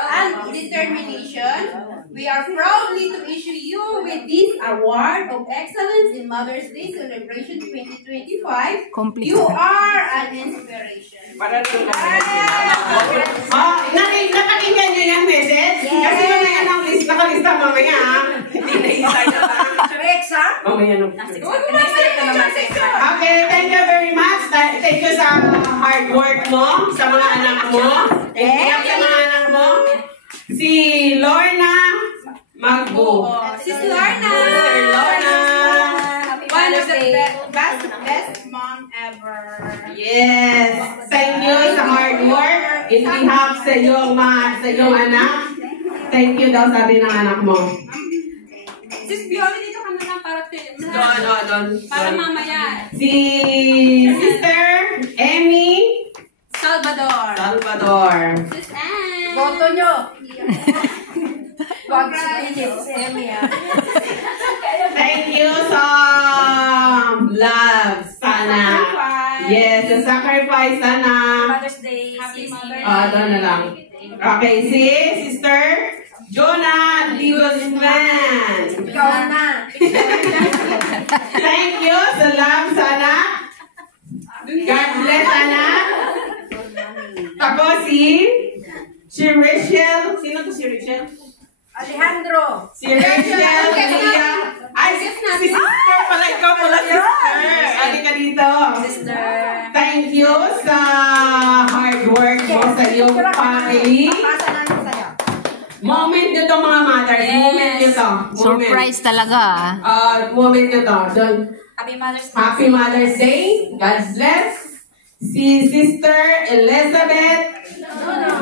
and determination, we are proudly to issue you with this Award of Excellence in Mother's Day Celebration 2025. You are an inspiration. Napakinggan nyo yung message? Kasi mamaya nang nakalista mamaya. Hindi na-inside na lang. Mamaya nung. Okay, thank you very much. Thank you sa hard work mo, sa mga anak mo. Thank you sa mga anak mo. Si Lorna Magbo. Sis Lorna. One of the best mom ever. Yes. Thank you sa hard work. In behalf sa iyong anak. Thank you daw sabi ng anak mo. Sis Bioli, dito ka na lang para Doon. para mamaya. Si Sister Emmy Salvador. Sis Anne. Boto nyo. Thank you sa love, sana. Yes, the sacrifice, sana. Mother's Day. Happy Mother's Day. Doon na lang. Okay, si Sister Jonah Guzman. Ikaw na. Thank you sa love, sana. God bless, sana. Tapos si Rachel. Sino to si Rachel? Alejandro. Si Rachel, Maria. Ay, si sister pala. Ikaw pala, sister. Halika dito. Sister. Thank you sa hard work mo sa iyong family. Pasa namin sa'yo. Moment nyo to, mga mothers. Moment nyo to. Surprise talaga. Moment nyo to. Happy Mother's Day. Happy Mother's Day. God bless. Si Sister Elizabeth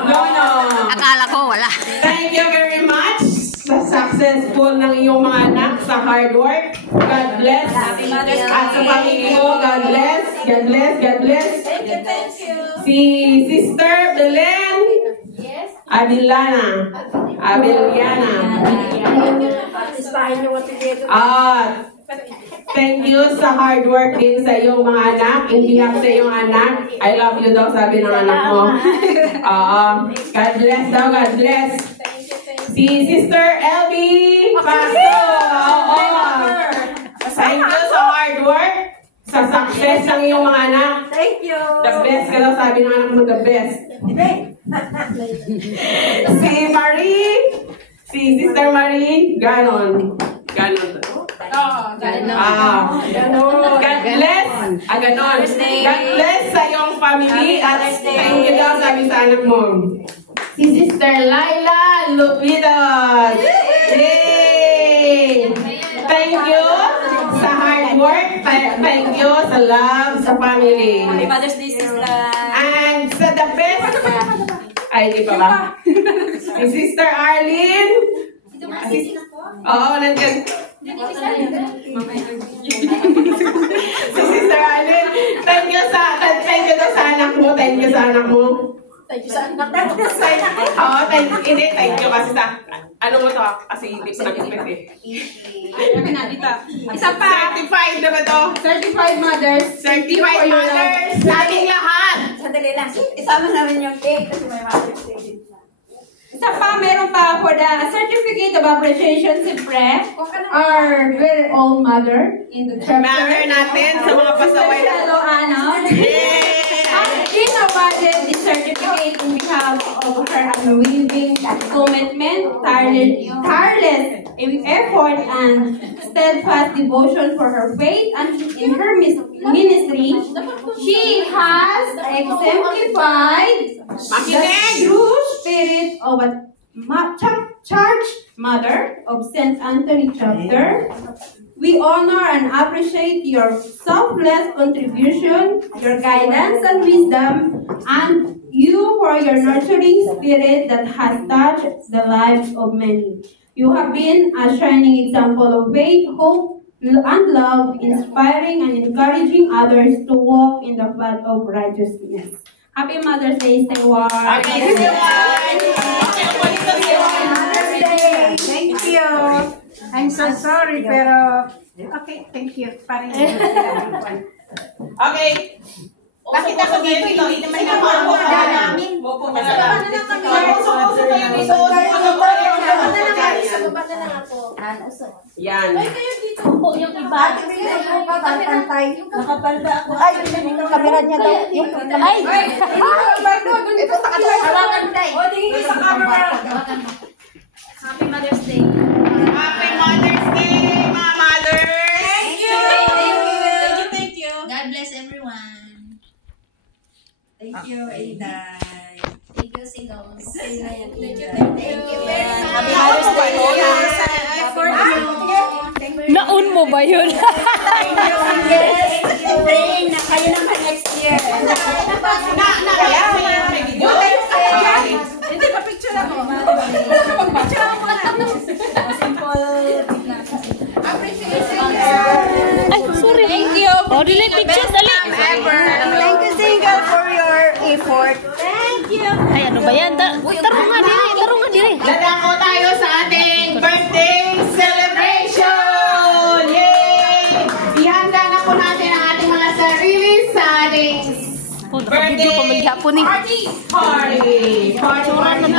Lono. Akala ko wala. Thank you very much sa successful ng iyong mga anak sa hard work. God bless. Happy Mother's Day. At sa pamilya mo, God bless. God bless. God bless. Thank you. Si Sister Belen Abiliana. Ispahin nyo what dito. Thank you sa hard work din sa iyong mga anak. In behalf sa iyong anak, I love you daw, sabi ng anak mo. God bless daw, God bless. Si Sister Elby Pasto. Thank you sa hard work, sa success ng iyong mga anak. Thank you. The best ka daw, sabi ng anak mo, the best. Si Marie, si Sister Marie, ganon. God bless. Ganon. God bless sa iyong family at thank you daw sabi sa anak mo. Si Sister Laila Lupidos. Yay! Thank you sa hard work. Thank you sa love sa family. Happy Mother's Day, sister. And sa the best. Ay, di pa ba? Si Sister Arlene. Oo, nandiyan. Si Sister Arlene, thank you daw sa anak mo. Thank you sa anak mo. Thank you sa anak. Oo, thank you kasi sa, ano mo to? Kasi hindi ko nag-expect eh. Isa pa. Certified na ba to? Certified mothers. Certified mothers. Sa ating lahat. Sandali lang. Isama namin yung cake kasi may Mother's Day. Isa pa, meron pa for the Certificate of Appreciation, siyempre, our very own mother in the chapter. Mother natin sa mga pasaway na. Hello, Anna. She awarded the certificate in behalf of her unwavering commitment, tireless effort, and steadfast devotion for her faith and in her ministry. She has exemplified the true spirit of a church mother of St. Anthony Chapter. We honor and appreciate your selfless contribution, your guidance and wisdom, and you for your nurturing spirit that has touched the lives of many. You have been a shining example of faith, hope, and love, inspiring and encouraging others to walk in the path of righteousness. Happy Mother's Day, stay warm. Happy Mother's Day. Thank you. I'm so sorry, pero okay, thank you. Okay. Bakit ako dito? Hindi naman ako namin. Mopo ka na lang. Uso kayo dito. Yan. Yung iba. Nakapalda ako. Ay, yung camera niya daw. Ay! Ito sa kanila. O, tingin sa camera. Happy Mother's Day. Happy Mother's Day, mga mothers! Thank you. Thank you. God bless everyone. Thank you, Ada. Thank you, singles. Thank you. Thank you very much. Happy Mother's Day. For you. Naun mo ba yun? Thank you, yes. Praying na kayo naman next year. Hindi pa picture ako. Picture ako muna. Simple. Appreciation. Ay, sorry. Thank you. Oh, delete picture, dali. Thank you, Single, for your effort. Thank you. Ay, ano ba yan? Tarong nga dire. Dadako tayo sa ating birthday celebration! Yay! Ihanda na po natin ang ating mga sarili sa ating Oh, naka-video pa man po ni. party! Party! Party! Party!